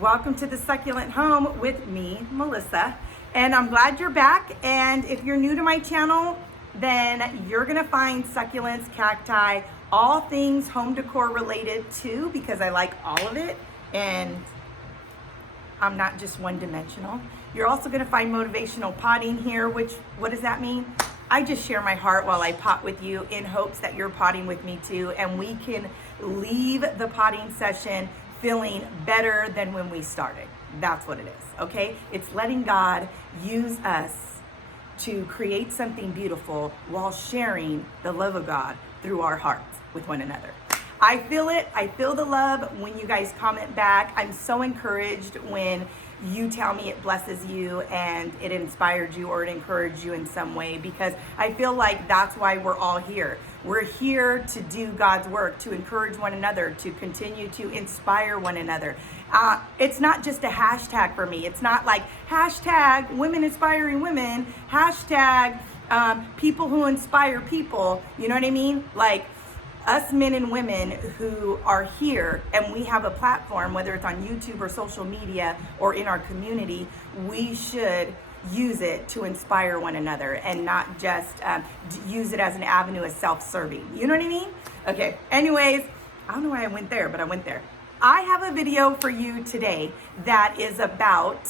Welcome to the Succulent Home with me, Melissa. And I'm glad you're back. And if you're new to my channel, then you're gonna find succulents, cacti, all things home decor related too, because I like all of it. And I'm not just one-dimensional. You're also gonna find motivational potting here, which, what does that mean? I just share my heart while I pot with you in hopes that you're potting with me too, and we can leave the potting session feeling better than when we started. That's what it is, okay? It's letting God use us to create something beautiful while sharing the love of God through our hearts with one another. I feel it. I feel the love when you guys comment back. I'm so encouraged when you tell me it blesses you and it inspired you or it encouraged you in some way, because I feel like that's why we're all here. We're here to do God's work, to encourage one another, to continue to inspire one another. It's not just a hashtag for me. It's not like hashtag women inspiring women, hashtag people who inspire people. You know what I mean? Like, us men and women who are here and we have a platform, whether it's on YouTube or social media or in our community, we should use it to inspire one another and not just use it as an avenue of self-serving. You know what I mean? Okay, anyways, I don't know why I went there, but I went there. I have a video for you today that is about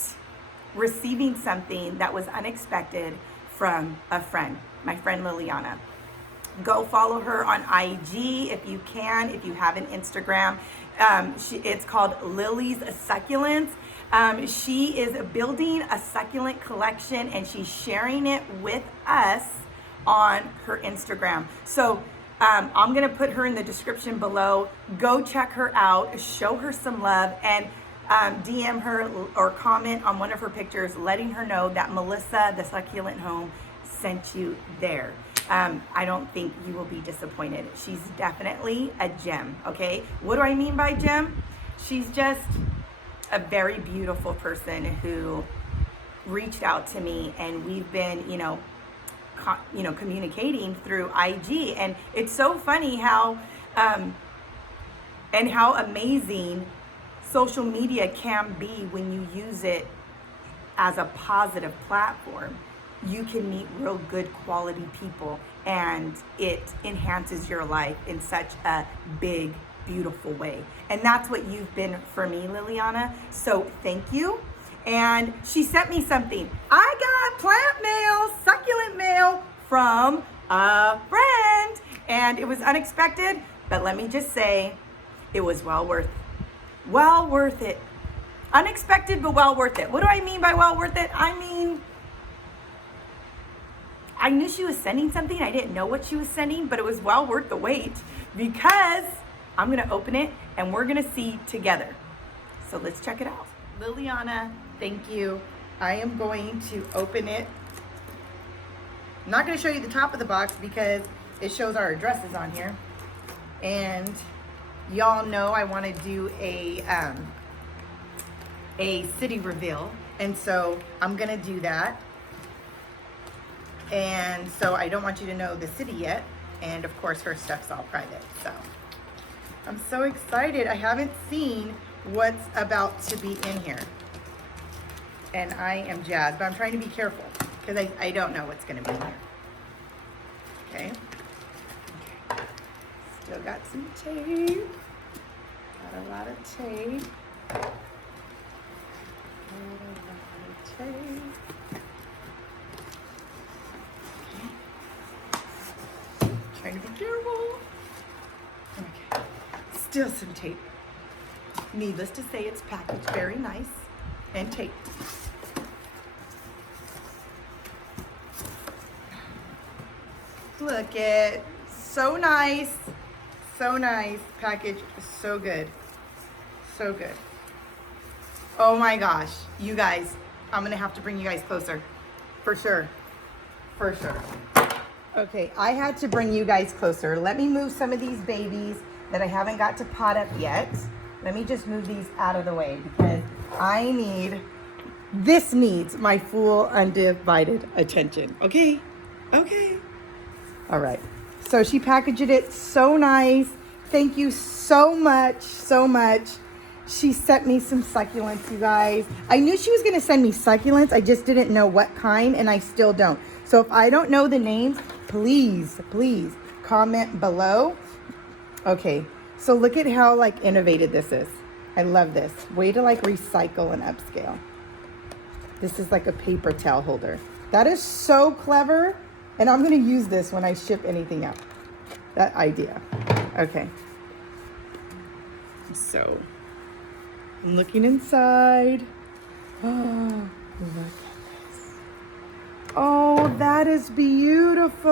receiving something that was unexpected from a friend, my friend Liliana. Go follow her on IG if you can, if you have an Instagram. It's called Lily's Succulents. She is building a succulent collection and she's sharing it with us on her Instagram. So I'm gonna put her in the description below. Go check her out, show her some love, and DM her or comment on one of her pictures letting her know that Melissa, the Succulent Home, sent you there. I don't think you will be disappointed. She's definitely a gem, okay? What do I mean by gem? She's just a very beautiful person who reached out to me, and we've been, communicating through IG. And it's so funny how amazing social media can be when you use it as a positive platform. You can meet real good quality people and it enhances your life in such a big, beautiful way. And that's what you've been for me, Liliana. So thank you. And she sent me something. I got plant mail, succulent mail from a friend. And it was unexpected, but let me just say, it was well worth it. Unexpected, but well worth it. What do I mean by well worth it? I mean, I knew she was sending something. I didn't know what she was sending, but it was well worth the wait because I'm gonna open it and we're gonna see together. So let's check it out. Liliana, thank you. I am going to open it. I'm not gonna show you the top of the box because it shows our addresses on here. And y'all know I wanna do a city reveal. And so I'm gonna do that. And so I don't want you to know the city yet. And of course her stuff's all private. So I'm so excited. I haven't seen what's about to be in here. And I am jazzed, but I'm trying to be careful because I don't know what's gonna be in here. Okay. Still got some tape. Got a lot of tape. Trying to be careful. Okay. Still some tape. Needless to say, it's packaged very nice and taped. Look it. So nice. So nice. Package so good. So good. Oh my gosh. You guys, I'm gonna have to bring you guys closer. For sure. For sure. Okay, I had to bring you guys closer. Let me move some of these babies that I haven't got to pot up yet. Let me just move these out of the way because this needs my full undivided attention. Okay, okay. All right, so she packaged it so nice. Thank you so much, so much. She sent me some succulents, you guys. I knew she was gonna send me succulents. I just didn't know what kind, and I still don't. So if I don't know the names, please, please comment below. Okay, so look at how like innovative this is. I love this. Way to like recycle and upscale. This is like a paper towel holder. That is so clever. And I'm gonna use this when I ship anything out. That idea. Okay. So, I'm looking inside. Oh, look at this. Oh, that is beautiful.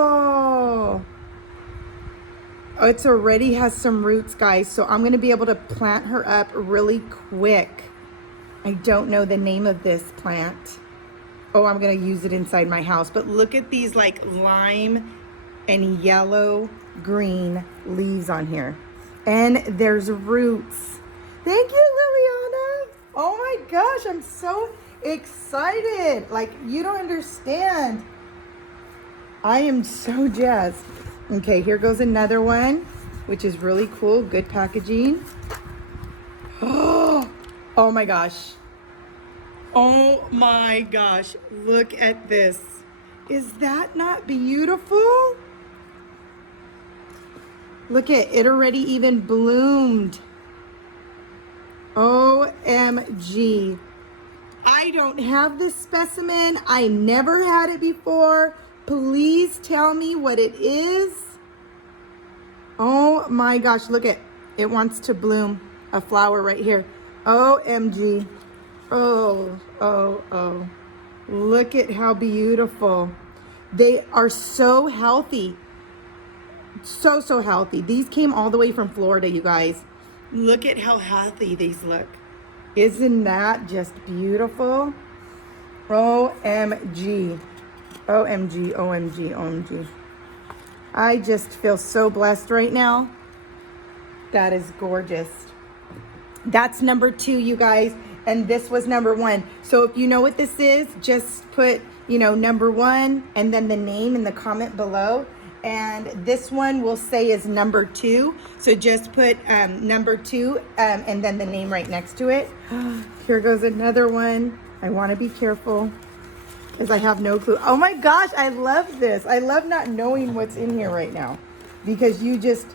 Oh, it's already has some roots, guys. So I'm gonna be able to plant her up really quick. I don't know the name of this plant. Oh, I'm gonna use it inside my house. But look at these like lime and yellow green leaves on here. And there's roots. Thank you, Liliana. Oh my gosh, I'm so excited. Like, you don't understand. I am so jazzed. Okay, here goes another one, which is really cool. Good packaging. Oh my gosh. Oh my gosh, look at this. Is that not beautiful? Look at it, already even bloomed. OMG. I don't have this specimen. I never had it before. Please tell me what it is. Oh my gosh, look at it wants to bloom a flower right here. OMG. Oh, oh, oh. Look at how beautiful. They are so healthy. So, so healthy. These came all the way from Florida, you guys. Look at how healthy these look. Isn't that just beautiful? OMG. OMG, OMG, OMG. I just feel so blessed right now. That is gorgeous. That's number 2, you guys. And this was number 1. So if you know what this is, just put, you know, number 1 and then the name in the comment below. And this one will say is number 2. So just put number 2 and then the name right next to it. Here goes another one. I want to be careful because I have no clue. Oh my gosh, I love this. I love not knowing what's in here right now because you just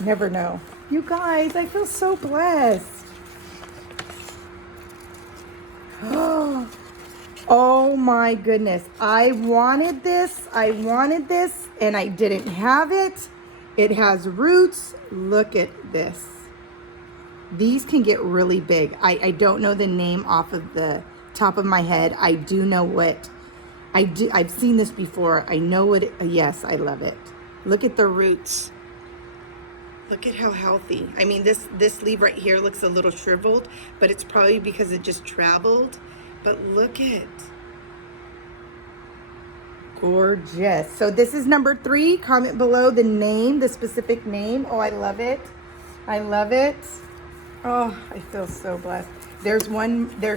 never know. You guys, I feel so blessed. Oh my goodness. I wanted this, and I didn't have it. It has roots. Look at this. These can get really big. I don't know the name off of the top of my head. I do know what, I've seen this before. I know what, yes, I love it. Look at the roots. Look at how healthy. I mean, this leaf right here looks a little shriveled, but it's probably because it just traveled. But look at, gorgeous. So this is number 3. Comment below the name, the specific name. Oh, I love it. I love it. Oh, I feel so blessed. There's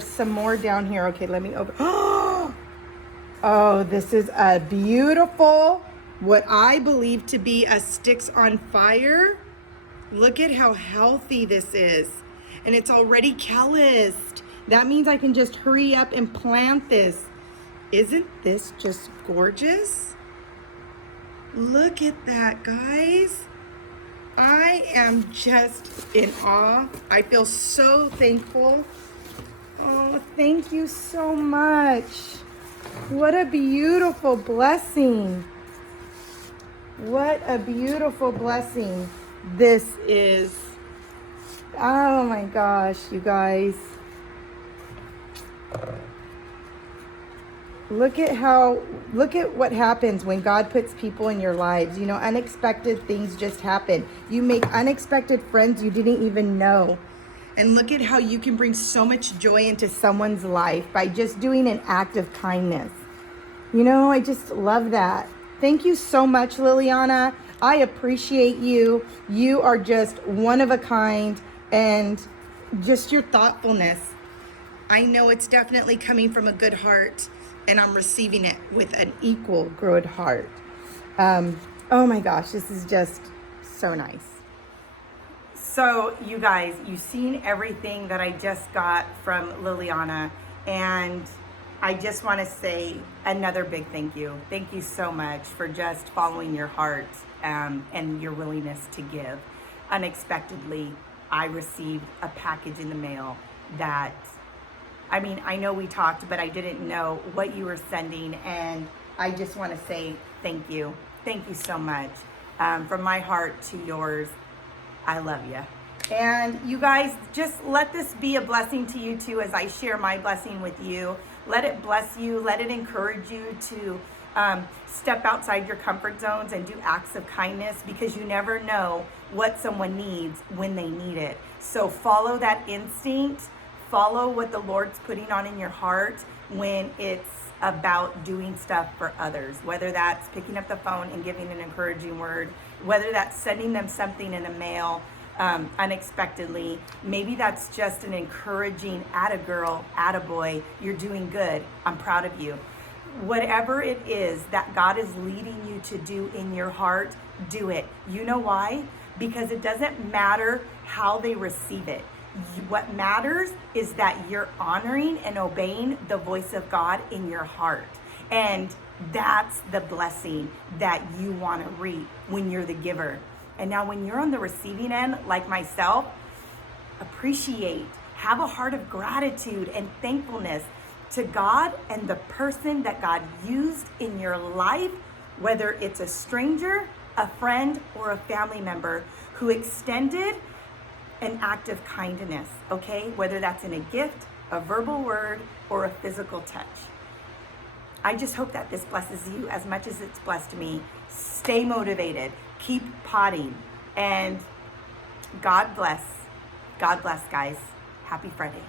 some more down here. Okay, let me open. Oh, this is a beautiful, what I believe to be a sticks on fire. Look at how healthy this is. And it's already calloused. That means I can just hurry up and plant this. Isn't this just gorgeous? Look at that, guys. I am just in awe. I feel so thankful. Oh, thank you so much. What a beautiful blessing. What a beautiful blessing this is. Oh my gosh, you guys. Look at what happens when God puts people in your lives. You know, unexpected things just happen. You make unexpected friends you didn't even know. And look at how you can bring so much joy into someone's life by just doing an act of kindness. You know, I just love that. Thank you so much, Liliana. I appreciate you. You are just one of a kind, and just your thoughtfulness. I know it's definitely coming from a good heart, and I'm receiving it with an equal good heart. Oh my gosh, this is just so nice. So you guys, you've seen everything that I just got from Liliana, and I just want to say another big thank you. Thank you so much for just following your heart and your willingness to give. Unexpectedly, I received a package in the mail that, I mean, I know we talked, but I didn't know what you were sending, and I just want to say thank you. Thank you so much. From my heart to yours, I love you. And you guys, just let this be a blessing to you too as I share my blessing with you. Let it bless you. Let it encourage you to step outside your comfort zones and do acts of kindness, because you never know what someone needs when they need it. So follow that instinct. Follow what the Lord's putting on in your heart when it's about doing stuff for others, whether that's picking up the phone and giving an encouraging word, whether that's sending them something in the mail unexpectedly. Maybe that's just an encouraging atta-girl, atta-boy, you're doing good, I'm proud of you. Whatever it is that God is leading you to do in your heart, do it. You know why? Because it doesn't matter how they receive it. What matters is that you're honoring and obeying the voice of God in your heart. And that's the blessing that you want to reap when you're the giver. And now when you're on the receiving end, like myself, appreciate, have a heart of gratitude and thankfulness to God and the person that God used in your life, whether it's a stranger, a friend, or a family member who extended an act of kindness, okay? Whether that's in a gift, a verbal word, or a physical touch. I just hope that this blesses you as much as it's blessed me. Stay motivated, keep potting, and God bless. God bless, guys. Happy Friday.